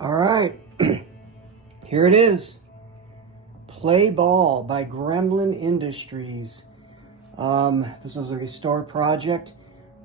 All right, here it is. Play Ball by Gremlin Industries. This was a restore project.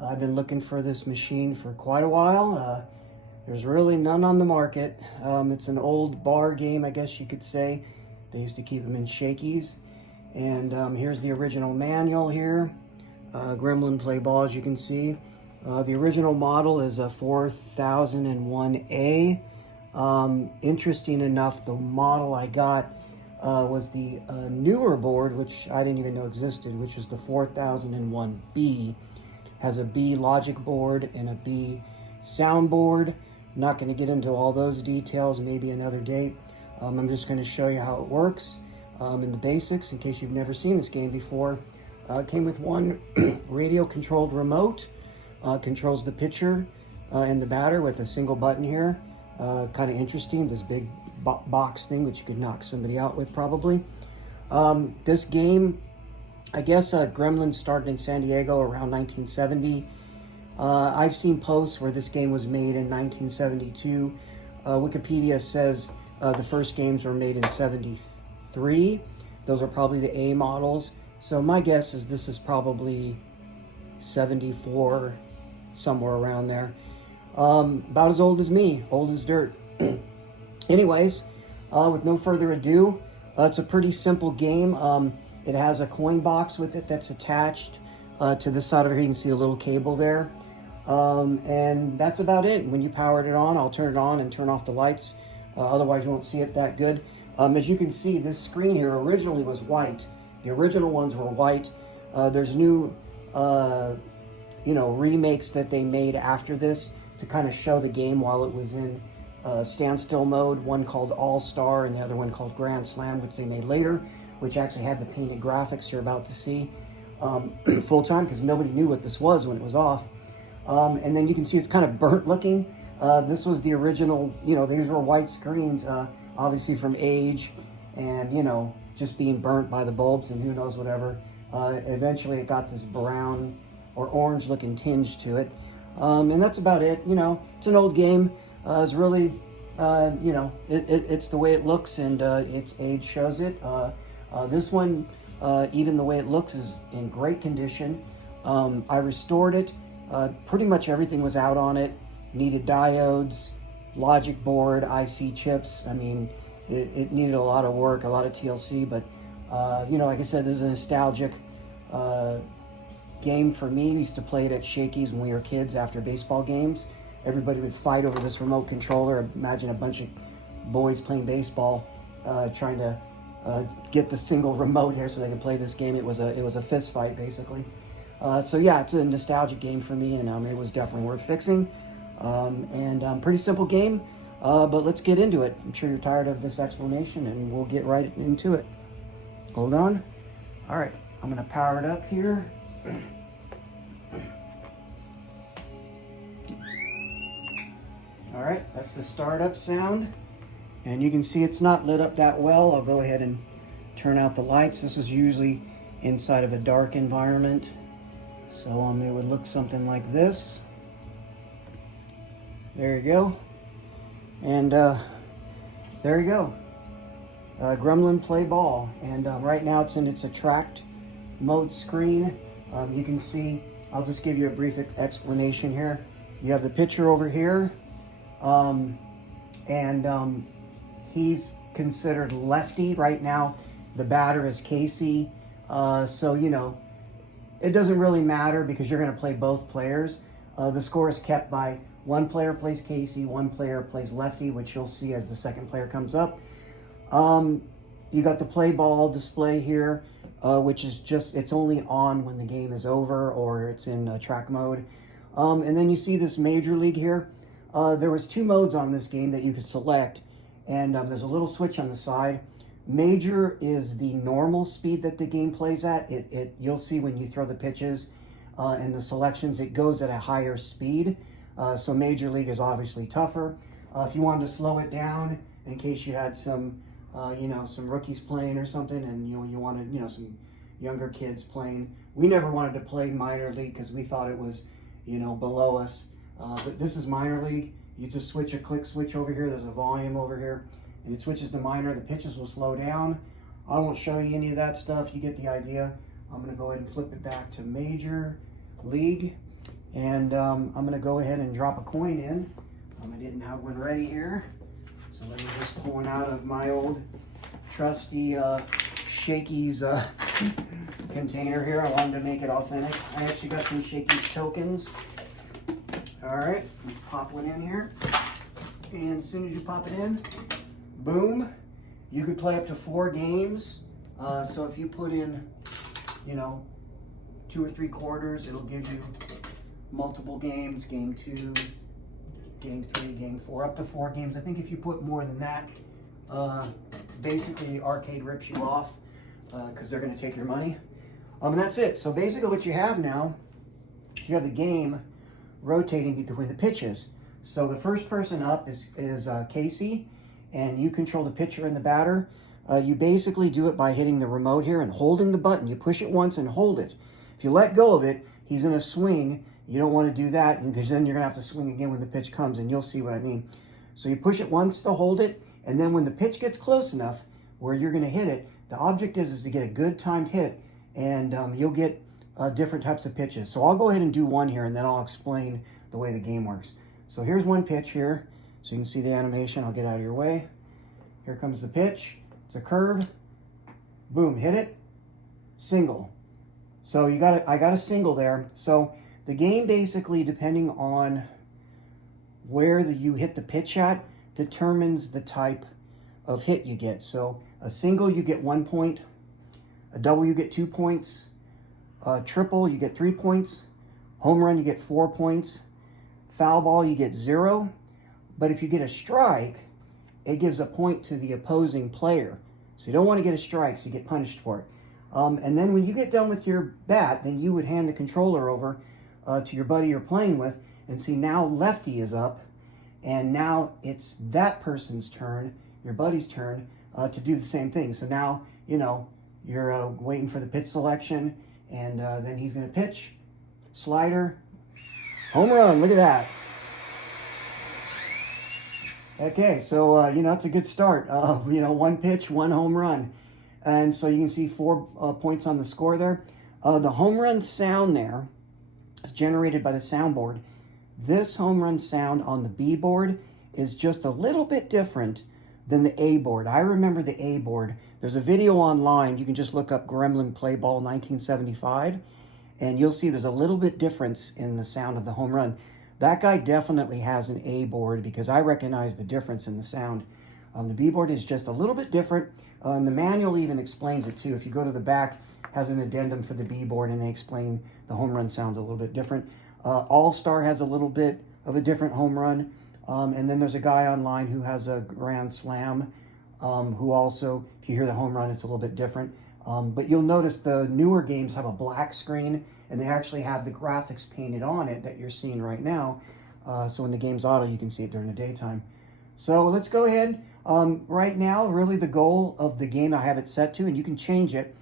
I've been looking for this machine for quite a while. There's really none on the market. It's an old bar game, I guess you could say. They used to keep them in shakies. And here's the original manual here. Gremlin Play Ball, as you can see. The original model is a 4001A. Interesting enough, the model I got was the newer board, which I didn't even know existed, which is the 4001B. Has a B logic board and a B sound board. Not going to get into all those details, maybe another date. I'm just going to show you how it works in the basics in case you've never seen this game before. It came with one radio controlled remote. Controls the pitcher and the batter with a single button here. Kind of interesting, this big box thing which you could knock somebody out with probably. This game, I guess Gremlin started in San Diego around 1970. I've seen posts where this game was made in 1972. Wikipedia says the first games were made in 73. Those are probably the A models. So my guess is this is probably 74, somewhere around there. About as old as me, old as dirt. Anyways, with no further ado, it's a pretty simple game. It has a coin box with it that's attached to the side over here. You can see a little cable there. And that's about it. When you powered it on, I'll turn it on and turn off the lights. Otherwise, you won't see it that good. As you can see, this screen here originally was white. The original ones were white. There's new, remakes that they made after this to kind of show the game while it was in standstill mode. One called All-Star and the other one called Grand Slam, which they made later, which actually had the painted graphics you're about to see full time because nobody knew what this was when it was off. And then you can see it's kind of burnt looking. This was the original, these were white screens, obviously from age and, just being burnt by the bulbs and who knows whatever. Eventually it got this brown or orange looking tinge to it. And that's about it. It's an old game. It's really, it's the way it looks and its age shows it. This one, even the way it looks, is in great condition. I restored it. Pretty much everything was out on it. Needed diodes, logic board, IC chips. I mean, it needed a lot of work, a lot of TLC, but, like I said, this is a nostalgic game for me. We used to play it at Shakey's when we were kids after baseball games. Everybody would fight over this remote controller. Imagine a bunch of boys playing baseball, trying to get the single remote here so they could play this game. It was a fist fight basically. So yeah, it's a nostalgic game for me, and it was definitely worth fixing. Pretty simple game, but let's get into it. I'm sure you're tired of this explanation, and we'll get right into it. Hold on. All right, I'm gonna power it up here. All right, that's the startup sound. And you can see it's not lit up that well. I'll go ahead and turn out the lights. This is usually inside of a dark environment. So it would look something like this. There you go. And there you go. Gremlin Play Ball. And right now it's in its attract mode screen. You can see, I'll just give you a brief explanation here. You have the pitcher over here. He's considered lefty right now. The batter is Casey. So, it doesn't really matter because you're going to play both players. The score is kept by one player plays Casey, one player plays lefty, which you'll see as the second player comes up. You got the play ball display here, which is it's only on when the game is over or it's in track mode. And then you see this Major League here. There was two modes on this game that you could select, and there's a little switch on the side. Major is the normal speed that the game plays at. You'll see when you throw the pitches and the selections, it goes at a higher speed. So Major League is obviously tougher. If you wanted to slow it down in case you had some rookies playing or something, and you wanted some younger kids playing. We never wanted to play minor league because we thought it was below us. But this is minor league. You just switch a click switch over here. There's a volume over here, and it switches to minor. The pitches will slow down. I won't show you any of that stuff. You get the idea. I'm going to go ahead and flip it back to Major League, and I'm going to go ahead and drop a coin in. I didn't have one ready here, so let me just pull one out of my old trusty Shakey's container here. I wanted to make it authentic. I actually got some Shakey's tokens. All right, let's pop one in here. And as soon as you pop it in, boom, you could play up to 4 games. So if you put in, you know, 2 or 3 quarters, it'll give you multiple games, game 2, game 3, game 4, up to 4 games. I think if you put more than that, basically arcade rips you off because they're going to take your money. And that's it. So basically what you have now, you have the game rotating between the pitches. So the first person up is Casey, and you control the pitcher and the batter. You basically do it by hitting the remote here and holding the button. You push it once and hold it. If you let go of it, he's going to swing. You don't want to do that because then you're going to have to swing again when the pitch comes, and you'll see what I mean. So you push it once to hold it, and then when the pitch gets close enough where you're going to hit it, the object is to get a good timed hit, and you'll get different types of pitches. So I'll go ahead and do one here, and then I'll explain the way the game works. So here's one pitch here, so you can see the animation. I'll get out of your way. Here comes the pitch. It's a curve. Boom, hit it. Single. So I got a single there. So the game basically, depending on where you hit the pitch at, determines the type of hit you get. So a single, you get 1 point. A double, you get 2 points. A triple, you get 3 points. Home run, you get 4 points. Foul ball, you get 0. But if you get a strike, it gives a point to the opposing player. So you don't want to get a strike, so you get punished for it. And then when you get done with your bat, then you would hand the controller over to your buddy you're playing with, and see now lefty is up, and now it's that person's turn, your buddy's turn, to do the same thing. So now, you know, you're waiting for the pitch selection, and then he's going to pitch, slider, home run, look at that. Okay, so, you know, it's a good start. You know, 1 pitch, 1 home run. And so you can see 4 points on the score there. The home run sound there is generated by the soundboard. This home run sound on the B board is just a little bit different than the A board. I remember the A board. There's a video online. You can just look up Gremlin Play Ball 1975, and you'll see there's a little bit difference in the sound of the home run. That guy definitely has an A board because I recognize the difference in the sound. The B board is just a little bit different, and the manual even explains it too. If you go to the back, has an addendum for the B board, and they explain the home run sounds a little bit different. All-Star has a little bit of a different home run, and then there's a guy online who has a Grand Slam, who also, if you hear the home run, it's a little bit different. But you'll notice the newer games have a black screen, and they actually have the graphics painted on it that you're seeing right now. So when the game's auto, you can see it during the daytime. So let's go ahead. Right now, really the goal of the game, I have it set to, and you can change it.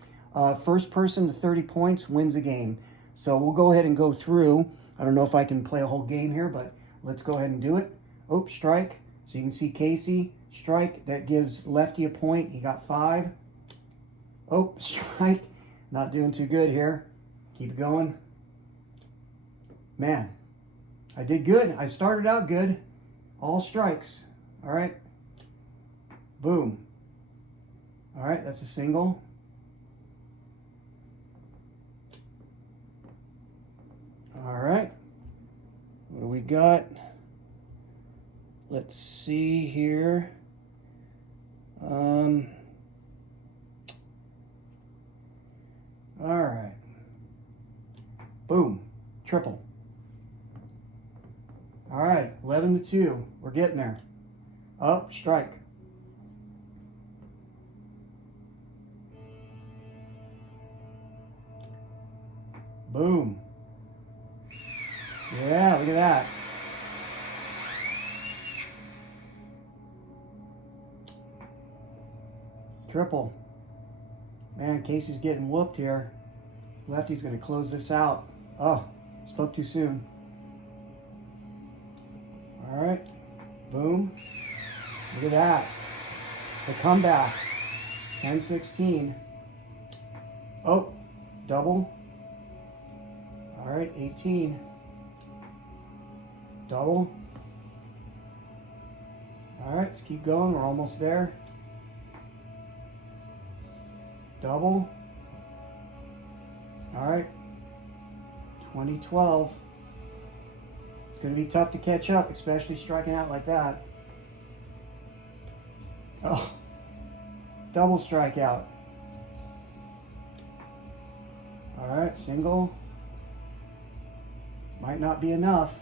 First person to 30 points wins a game. So we'll go ahead and go through. I don't know if I can play a whole game here, but let's go ahead and do it. Oh, strike. So you can see Casey, strike. That gives lefty a point. He got 5. Oh, strike. Not doing too good here. Keep it going. Man, I did good. I started out good. All strikes. All right. Boom. All right, that's a single. All right. What do we got? Let's see here. All right. Boom. Triple. All right. 11-2. We're getting there. Up. Strike. Boom. Yeah, look at that. Triple. Man, Casey's getting whooped here. Lefty's going to close this out. Oh, spoke too soon. All right. Look at that. The comeback. 10-16. Oh, double. All right, 18. Double. All right, let's keep going. We're almost there. Double. All right. 20-12. It's going to be tough to catch up, especially striking out like that. Oh, double strikeout. All right, single. Might not be enough.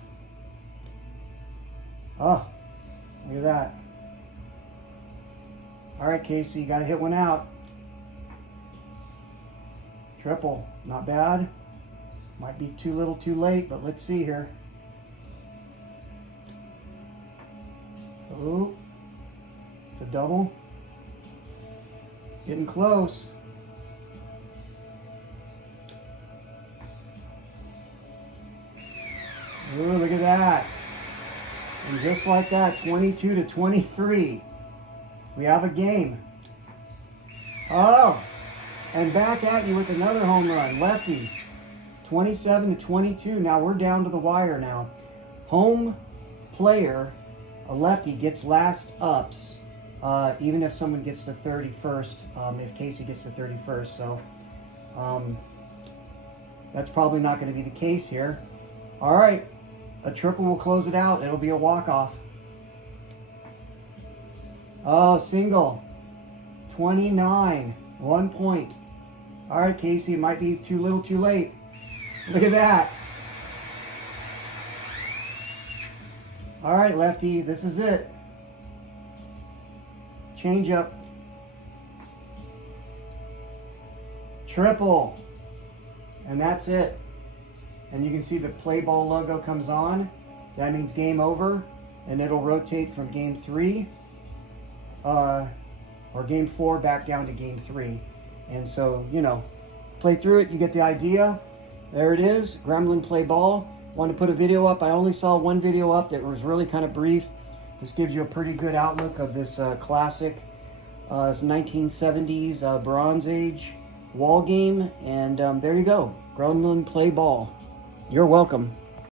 Oh, look at that. All right, Casey, you got to hit one out. Triple, not bad. Might be too little too late, but let's see here. Ooh, it's a double. Getting close. Ooh, look at that. And just like that, 22-23. We have a game. Oh, and back at you with another home run. Lefty, 27-22. Now we're down to the wire now. Home player, a lefty, gets last ups, even if someone gets the 31st, if Casey gets the 31st. So that's probably not going to be the case here. All right, a triple will close it out. It'll be a walk-off. Oh, single. 29. 1 point. All right, Casey, it might be too little too late. Look at that. All right, lefty, this is it. Change up. Triple. And that's it. And you can see the play ball logo comes on. That means game over. And it'll rotate from game 3 or game 4 back down to game 3. And so, you know, play through it. You get the idea. There it is. Gremlin play ball. Wanted to put a video up. I only saw one video up that was really kind of brief. This gives you a pretty good outlook of this classic 1970s Bronze Age wall game. And there you go. Gremlin play ball. You're welcome.